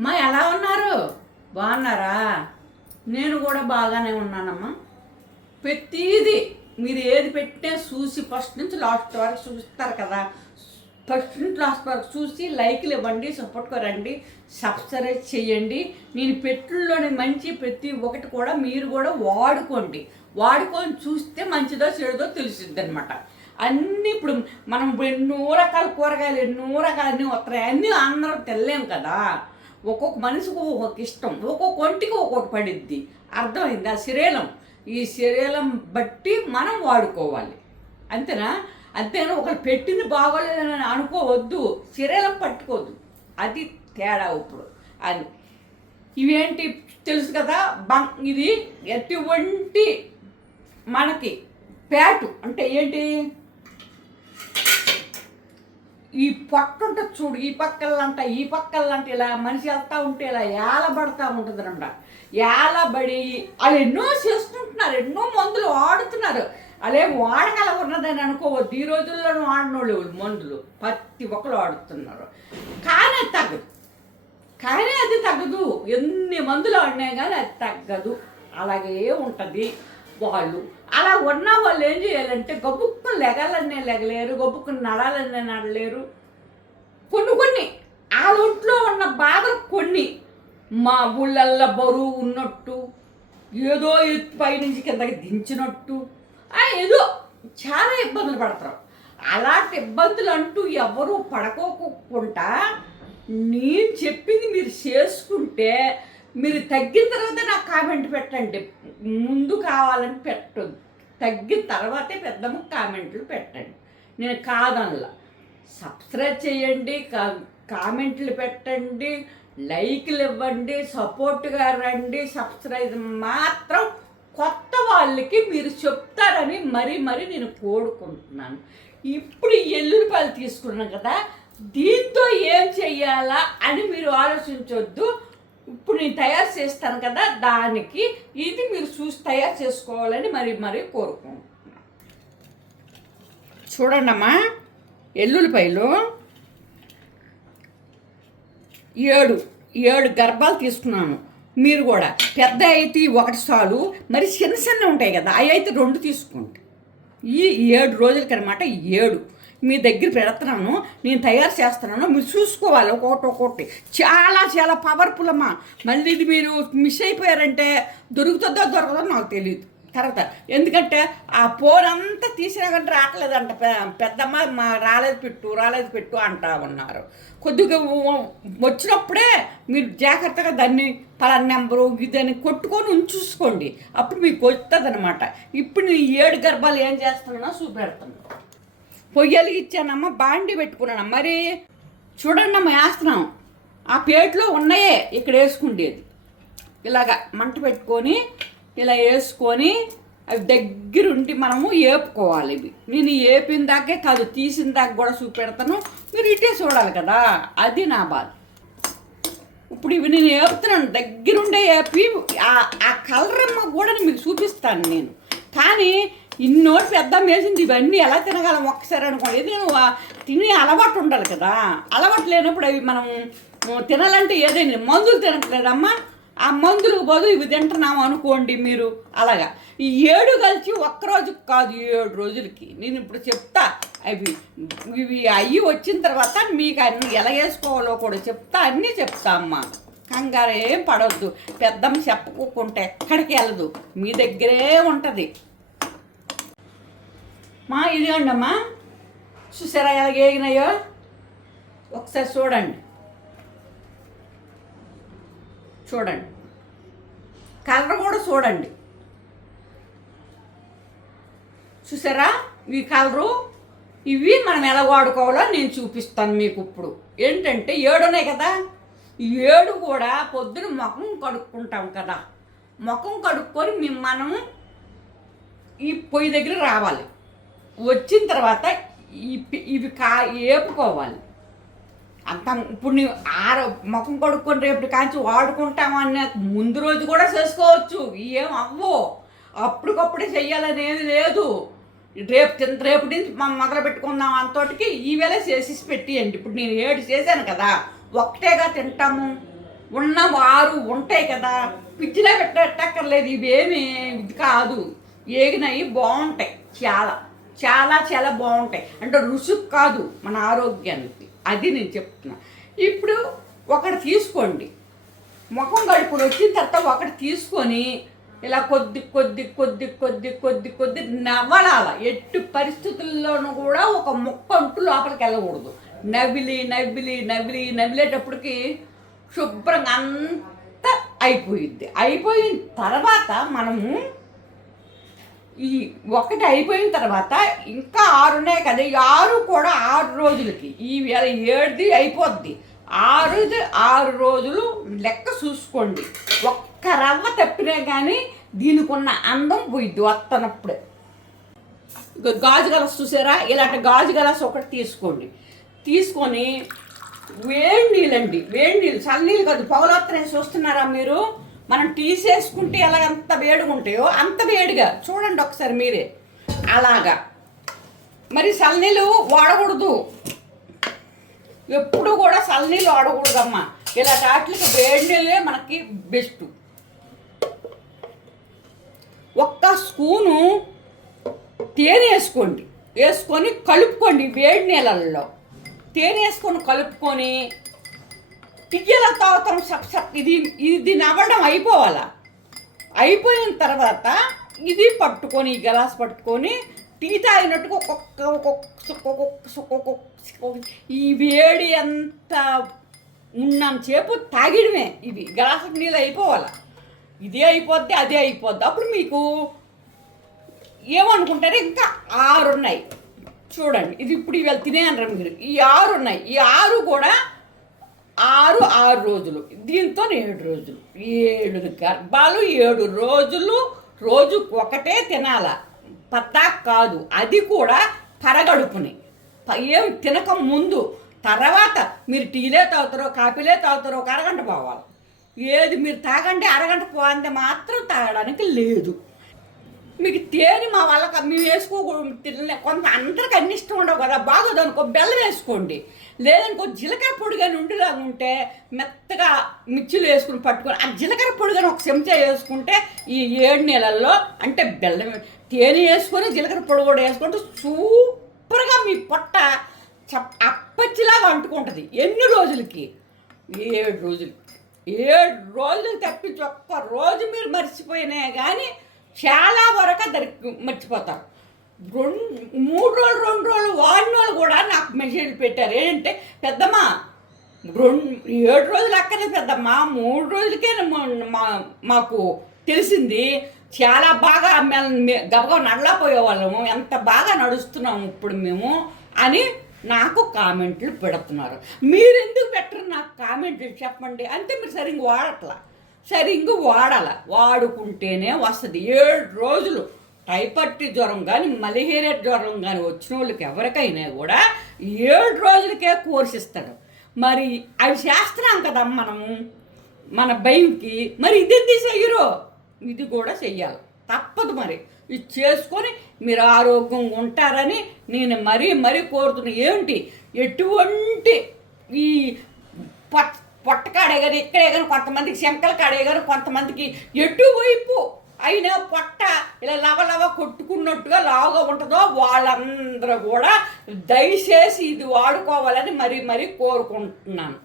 మా ఎలా ఉన్నారు? బాగున్నారా? నేను కూడా బాగానే ఉన్నానమ్మా. ప్రతిదీ మీరు ఏది పెట్టినా చూసి ఫస్ట్ నుంచి లాస్ట్ వరకు చూస్తారు కదా. ఫస్ట్ నుంచి లాస్ట్ వరకు చూసి లైక్లు ఇవ్వండి సపోర్ట్గా రండి సబ్స్క్రైబ్ చేయండి. నేను పెట్టుల్లోని మంచి ప్రతి ఒక్కటి కూడా మీరు కూడా వాడుకోండి. వాడుకొని చూస్తే మంచిదో చెడుదో తెలిసిద్ది అనమాట అన్నీ ఇప్పుడు మనం ఎన్నో రకాల కూరగాయలు ఎన్నో రకాలు అన్నీ వస్తున్నాయి. అన్నీ అందరం తెల్లేం కదా. ఒక్కొక్క మనిషికి ఒక్కొక్క ఇష్టం. ఒక్కొక్క ఒంటికి ఒక్కొక్కటి పడిద్ది. అర్థమైంది? ఆ శరీరం ఈ శరీరం బట్టి మనం వాడుకోవాలి. అంతేనా? అంతేనా ఒకరు పెట్టింది బాగోలేదని అనుకోవద్దు. శరీరం పట్టుకోవద్దు. అది తేడా ఇప్పుడు. అది. ఇవేంటి తెలుసు కదా? బం ఇది ఎటువంటి మనకి ప్యాటు అంటే ఏంటి? ఈ పక్క ఉంటుంది చూడు ఈ పక్కలంట ఈ పక్కలంట ఇలా మనిషి వెళ్తా ఉంటే ఇలా ఏలబడతా ఉంటుందన్నమాట ఏలబడి వాళ్ళు ఎన్నో చేస్తుంటున్నారు ఎన్నో మందులు వాడుతున్నారు. వాళ్ళేం వాడగల ఉన్నదని అనుకోవద్దు. ఈ రోజుల్లోనూ వాడినోళ్ళు మందులు. ప్రతి ఒక్కరు వాడుతున్నారు. కానీ అది తగ్గదు. కానీ అది తగ్గదు. ఎన్ని మందులు వాడినా కానీ అది తగ్గదు. అలాగే ఉంటుంది. వాళ్ళు. అలా ఉన్న వాళ్ళు ఏం చేయాలంటే గబుక్కు లెగాలనే లెగలేరు గబుక్కు నడాలనే నడలేరు. కొన్ని కొన్ని ఆ ఒంట్లో ఉన్న బాధలు కొన్ని. మా ఊళ్ళల్లో బరువు ఉన్నట్టు ఏదో ఎత్తు పైనుంచి కిందకి దించినట్టు. ఏదో చాలా ఇబ్బందులు పడతారు. అలాంటి ఇబ్బందులు అంటూ ఎవరు పడకోకుండా నేను చెప్పింది మీరు చేసుకుంటే మీరు తగ్గిన తర్వాత నాకు కామెంట్ పెట్టండి. ముందు కావాలని పెట్టద్దు. తగ్గిన తర్వాతే పెద్దమ్మ కామెంట్లు పెట్టండి. నేను కాదనలా. సబ్స్క్రైబ్ చేయండి కా- కామెంట్లు పెట్టండి లైక్లు ఇవ్వండి సపోర్ట్గా రండి. సబ్స్క్రైబ్ మాత్రం కొత్త వాళ్ళకి మీరు చెప్తారని మరీ మరీ నేను కోరుకుంటున్నాను. ఇప్పుడు ఎల్లుల్లిపాయలు తీసుకున్నాం కదా దీంతో ఏం చెయ్యాలా అని మీరు ఆలోచించొద్దు. ఇప్పుడు నేను తయారు చేస్తాను కదా దానికి ఇది మీరు చూసి తయారు చేసుకోవాలని మరి మరి కోరుకుంటున్నాను. చూడండమ్మా ఎల్లుల్లిపాయలు ఏడు ఏడు గర్భాలు తీసుకున్నాను. మీరు కూడా పెద్ద అయితే ఒకటి చాలు మరి చిన్న చిన్న ఉంటాయి కదా అవి అయితే రెండు తీసుకోండి. ఈ ఏడు రోజులకి అనమాట ఏడు. మీ దగ్గర పెడుతున్నాను నేను తయారు చేస్తున్నాను మీరు చూసుకోవాలి ఒకటి ఒక్కొక్కటి చాలా చాలా పవర్ఫుల్ అమ్మా. మళ్ళీ ఇది మీరు మిస్ అయిపోయారంటే దొరుకుతుందో దొరకదో నాకు తెలియదు తర్వాత ఎందుకంటే ఆ ఫోన్ అంతా తీసినాకంటే రావట్లేదంట పెద్దమ్మ మా రాలేదు పెట్టు రాలేదు పెట్టు అంటా ఉన్నారు. కొద్దిగా వచ్చినప్పుడే మీరు జాగ్రత్తగా దాన్ని పలా నెంబరు ఇదని కొట్టుకొని ఉంచూసుకోండి అప్పుడు మీకు వస్తుంది అనమాట ఇప్పుడు నేను ఏడు గర్భాలు ఏం చేస్తున్నానో చూపెడతాను. పొయ్యలు ఇచ్చానమ్మా బాండి పెట్టుకున్నాను మరి చూడండి అమ్మ వేస్తున్నాం. ఆ పేట్లో ఉన్నాయే ఇక్కడ వేసుకుండేది. ఇలాగా మంట పెట్టుకొని ఇలా వేసుకొని అవి దగ్గరుండి మనము ఏపుకోవాలి ఇవి. నేను ఏపిన దాకే కాదు తీసిన దాకా కూడా చూపెడతాను. మీరు ఇటే చూడాలి కదా అది నా బాధ. ఇప్పుడు ఇవి నేను ఏపుతున్నాను దగ్గరుండే ఏపి ఆ- ఆ కలర్ అమ్మ కూడా మీకు చూపిస్తాను నేను. కానీ ఇన్నోటి పెద్ద వేసింది ఇవన్నీ ఎలా తినగలం ఒక్కసారి అనుకోండి నేను తిని తినే అలవాటు ఉండాలి కదా. అలవాటు లేనప్పుడు అవి మనం తినాలంటే ఏదైనా మందులు తినట్లేదమ్మా. ఆ మందులకు బదులు ఇవి తింటున్నాము అనుకోండి మీరు. అలాగా. ఈ ఏడు కలిసి ఒక్కరోజుకి కాదు ఏడు రోజులకి. నేను ఇప్పుడు చెప్తా అవి ఇవి అయ్యి వచ్చిన తర్వాత మీకు అన్ని ఎలా వేసుకోవాలో కూడా చెప్తా అన్నీ చెప్తా అమ్మా. కంగారు ఏం పడవద్దు పెద్దమ్మ చెప్పుకోకుంటే ఎక్కడికి వెళ్ళదు. మీ దగ్గరే ఉంటుంది. మా ఇదిగోండి అమ్మా చూసారా ఎలాగ ఏగినాయో ఒకసారి చూడండి. చూడండి. కలర్ కూడా చూడండి. చూసారా? ఈ కలరు ఇవి మనం ఎలా వాడుకోవాలో నేను చూపిస్తాను మీకు ఇప్పుడు. ఏంటంటే ఏడునే కదా? ఈ ఏడు కూడా పొద్దున ముఖం కడుక్కుంటాం కదా. ముఖం కడుక్కొని మేము మనం ఈ పొయ్యి దగ్గర రావాలి. వచ్చిన తర్వాత ఇవి కా ఏపుకోవాలి. అంత ఇప్పుడు నీవు ఆర ముఖం కడుక్కొని రేపు కాంచి వాడుకుంటాము అన్న ముందు రోజు కూడా చేసుకోవచ్చు. ఏం అవ్వో. అప్పటికప్పుడే చెయ్యాలనేది లేదు. రేపు చింత రేపు నుంచి మనం మొదలు పెట్టుకుందాం అంతటికి ఈవేళ చేసేసి పెట్టియండి. ఇప్పుడు నేను ఏడు చేశాను కదా. ఒక్కటేగా తింటాము. ఉన్న వారు ఉంటాయి కదా. పిచ్చిలో పెట్టక్కర్లేదు. ఇవేమి ఇది కాదు. ఏగినవి బాగుంటాయి. చాలా. చాలా చాలా బాగుంటాయి. అంటే రుసుకు కాదు మన ఆరోగ్యానికి. అది నేను చెప్తున్నా. ఇప్పుడు ఒకటి తీసుకోండి. ముఖం కడుపుని వచ్చిన తర్వాత ఒకటి తీసుకొని ఇలా కొద్ది కొద్ది కొద్ది కొద్ది కొద్ది కొద్ది నవ్వడాల ఎట్టి పరిస్థితుల్లోనూ కూడా ఒక ముక్క అంటూ లోపలికి వెళ్ళకూడదు. నవ్విలి నవ్విలి నవ్విలి నవ్విలేటప్పటికి శుభ్రంగా అంతా అయిపోయిద్ది. అయిపోయిన తర్వాత మనము ఈ ఒకటి అయిపోయిన తర్వాత ఇంకా ఆరు ఉన్నాయి కదా ఈ ఆరు కూడా ఆరు రోజులకి. ఈ వేళ ఏడుది అయిపోద్ది. ఆరు ఆరు రోజులు లెక్క చూసుకోండి. ఒక్క రవ్వ తప్పినా కానీ దీనికి ఉన్న అందం పోయిద్ది వత్తనప్పుడే. గాజు గలస్ చూసారా? ఇలాంటి గాజు గలస్ ఒకటి తీసుకోండి. తీసుకొని వేడి నీళ్ళండి. వేడి నీళ్ళు చల్లనీళ్ళు కాదు పొగలొత్తనే చూస్తున్నారా మీరు? మనం తీసేసుకుంటే ఎలా ఎంత వేడిగా ఉంటాయో అంత వేడిగా. చూడండి ఒకసారి మీరే. అలాగా. మరి చల్లనీళ్ళు వాడకూడదు. ఎప్పుడు కూడా చల్లనీళ్ళు వాడకూడదమ్మా. ఇలా వాటికి వేడి నీళ్ళే మనకి బెస్ట్. ఒక్క స్పూను తేనె వేసుకోండి. వేసుకొని కలుపుకోండి వేడి నీళ్ళల్లో. తేనె వేసుకొని కలుపుకొని టియ్యల తాగుతాం సప్ సప్ ఇది ఇది నవ్వడం అయిపోవాలా? అయిపోయిన తర్వాత ఇది పట్టుకొని ఈ గలాస్ పట్టుకొని టీ తాగినట్టుగా ఒక్కొక్క ఒక్కొక్క సుక్క ఒక్కొక్క ఈ వేడి అంత ఉన్నంత సేపు తాగిడమే ఇది గ్లాసు నీళ్ళు అయిపోవాలా? ఇదే అయిపోద్ది అదే అయిపోద్ది. అప్పుడు మీకు ఏమనుకుంటారు? ఇంకా ఆరు ఉన్నాయి చూడండి. ఇది ఇప్పుడు ఇవాళ తినేయనరా మీరు. ఈ ఆరు ఉన్నాయి ఈ ఆరు కూడా ఆరు ఆరు రోజులు. దీంతో ఏడు రోజులు. ఏడు గర్భాలు ఏడు రోజులు రోజు ఒకటే తినాల. పత్తాక్ కాదు. అది కూడా పరగడుపుని. ఏం తినక ముందు తర్వాత మీరు టీలే తాగుతారో కాఫీలే తాగుతారో ఒక అరగంట పోవాలి. ఏది మీరు తాగండి అరగంట పోంది మాత్రం తాగడానికి లేదు. మీకు తేనె మా వాళ్ళకి మేము వేసుకోకూడదు తినలే. కొంత అందరికి అన్ని ఇష్టం ఉండవు కదా. బాగోదు అనుకో బెల్లం వేసుకోండి. లేదనుకో జీలకర్ర పొడి కానీ ఉండేలాగా ఉంటే మెత్తగా మిర్చిలు వేసుకుని పట్టుకొని ఆ జీలకర్ర పొడి కానీ ఒక చెంచా వేసుకుంటే ఈ ఏడు నెలల్లో అంటే బెల్లం తేనె వేసుకొని జీలకర్ర పొడి కూడా వేసుకుంటే సూపర్గా మీ పొట్ట చప్ అప్పచ్చిలాగా అంటుకుంటుంది. ఎన్ని రోజులకి? ఏడు రోజులకి. ఏడు రోజులు తప్పించి ఒక్క రోజు మీరు మర్చిపోయినా కానీ చాలా వరకు దరి మర్చిపోతారు రెండు మూడు రోజులు రెండు రోజులు వాడిన వాళ్ళు కూడా నాకు మెసేజ్ పెట్టారు. ఏంటంటే పెద్దమ్మా రెండు ఏడు రోజులు అక్కడే పెద్దమ్మా మూడు రోజులకే మా- మాకు తెలిసింది. చాలా బాగా మేము మే- నడలేకపోయేవాళ్ళము ఎంత బాగా నడుస్తున్నాము ఇప్పుడు మేము అని నాకు కామెంట్లు పెడుతున్నారు. మీరు ఎందుకు పెట్టరు నాకు కామెంట్లు చెప్పండి. అంటే మీరు సరిగ్గా వాడట్లా. సరిగ్గా వాడాల. వాడుకుంటేనే వస్తుంది. ఏడు రోజులు టైపట్టి జ్వరం కానీ మలేరియా జ్వరం కానీ వచ్చిన వాళ్ళకి ఎవరికైనా కూడా ఏడు రోజులకే కోర్స్ ఇస్తాడు మరి అవి చేస్తున్నాం కదా మనము మన భయంకి మరి ఇది ఎందుకు చెయ్యరు? ఇది కూడా చెయ్యాలి. తప్పదు మరి. ఇది చేసుకొని మీరు ఆరోగ్యంగా ఉంటారని నేను మరీ మరీ కోరుతున్నా. ఏమిటి ఎటువంటి ఈ పచ్చ పొట్టకాడే కానీ ఇక్కడే కొంతమందికి శంకల కాడే కానీ కొంతమందికి ఎటువైపు అయినా పొట్ట ఇలా లవ లవ కొట్టుకున్నట్టుగా లావుగా ఉంటుందో వాళ్ళందరూ కూడా దయచేసి ఇది వాడుకోవాలని మరీ మరీ కోరుకుంటున్నాను.